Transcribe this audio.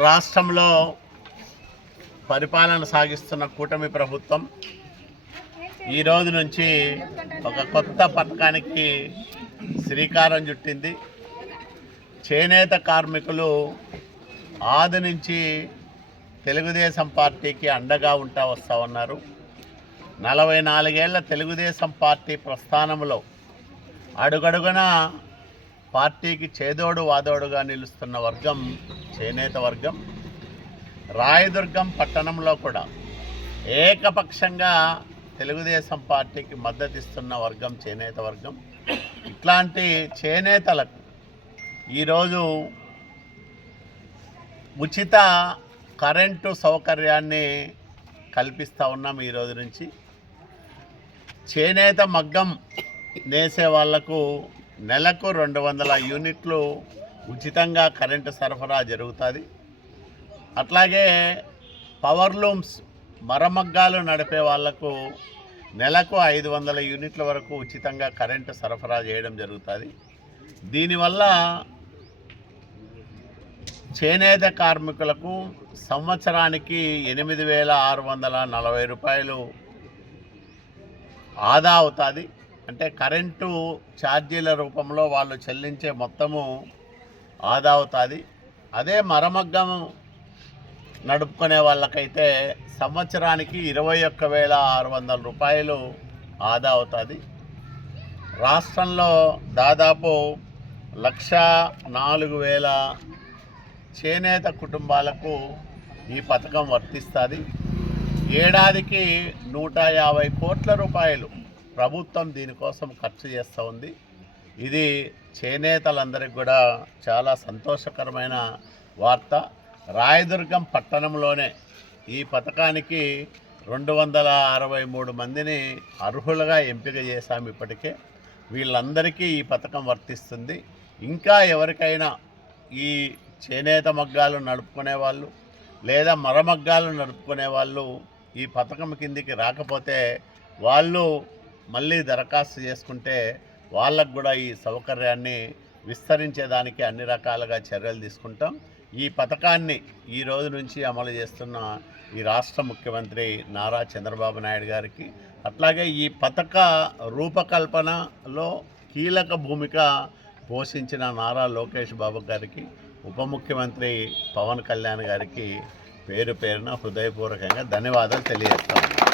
రాష్ట్రంలో పరిపాలన సాగిస్తున్న కూటమి ప్రభుత్వం ఈ రోజు నుంచి ఒక కొత్త పథకానికి శ్రీకారం చుట్టింది. చేనేత కార్మికులు ఆది నుంచి తెలుగుదేశం పార్టీకి అండగా వస్తూ ఉన్నారు. 44 ఏళ్ల తెలుగుదేశం పార్టీ ప్రస్థానంలో అడుగడుగున పార్టీకి చేదోడు వాదోడుగా నిలుస్తున్న వర్గం చేనేత వర్గం. రాయదుర్గం పట్టణంలో కూడా ఏకపక్షంగా తెలుగుదేశం పార్టీకి మద్దతిస్తున్న వర్గం చేనేత వర్గం. ఇట్లాంటి చేనేతలకు ఈరోజు ఉచిత కరెంటు సౌకర్యాన్ని కల్పిస్తూ ఉన్నాం. ఈరోజు నుంచి చేనేత మగ్గం నేసే వాళ్లకు నెలకు 200 యూనిట్లు ఉచితంగా కరెంటు సరఫరా జరుగుతుంది. అట్లాగే పవర్ లూమ్స్ మరమగ్గాలు నడిపే వాళ్లకు నెలకు 500 యూనిట్ల వరకు ఉచితంగా కరెంటు సరఫరా చేయడం జరుగుతుంది. దీనివల్ల చేనేత కార్మికులకు సంవత్సరానికి 8,640 రూపాయలు ఆదా అవుతుంది. అంటే కరెంటు ఛార్జీల రూపంలో వాళ్ళు చెల్లించే మొత్తము ఆదా అవుతుంది. అదే మరమగ్గం నడుపుకునే వాళ్ళకైతే సంవత్సరానికి 21,600 రూపాయలు ఆదా అవుతుంది. రాష్ట్రంలో దాదాపు 1,04,000 చేనేత కుటుంబాలకు ఈ పథకం వర్తిస్తుంది. ఏడాదికి 150 కోట్ల రూపాయలు ప్రభుత్వం దీనికోసం ఖర్చు చేస్తూ ఉంది. ఇది చేనేతలందరికీ కూడా చాలా సంతోషకరమైన వార్త. రాయదుర్గం పట్టణంలోనే ఈ పథకానికి 263 మందిని అర్హులుగా ఎంపిక చేశాము. ఇప్పటికే వీళ్ళందరికీ ఈ పథకం వర్తిస్తుంది. ఇంకా ఎవరికైనా ఈ చేనేత మగ్గాలు నడుపుకునే వాళ్ళు లేదా మరమగ్గాలు నడుపుకునే వాళ్ళు ఈ పథకం కిందికి రాకపోతే వాళ్ళు మళ్ళీ దరఖాస్తు చేసుకుంటే వాళ్ళకు కూడా ఈ సౌకర్యాన్ని విస్తరించేదానికి అన్ని రకాలుగా చర్యలు తీసుకుంటాం. ఈ పథకాన్ని ఈ రోజు నుంచి అమలు చేస్తున్న ఈ రాష్ట్ర ముఖ్యమంత్రి నారా చంద్రబాబు నాయుడు గారికి, అట్లాగే ఈ పథక రూపకల్పనలో కీలక భూమిక పోషించిన నారా లోకేష్ బాబు గారికి, ఉప ముఖ్యమంత్రి పవన్ కళ్యాణ్ గారికి పేరు పేరున హృదయపూర్వకంగా ధన్యవాదాలు తెలియజేస్తాను.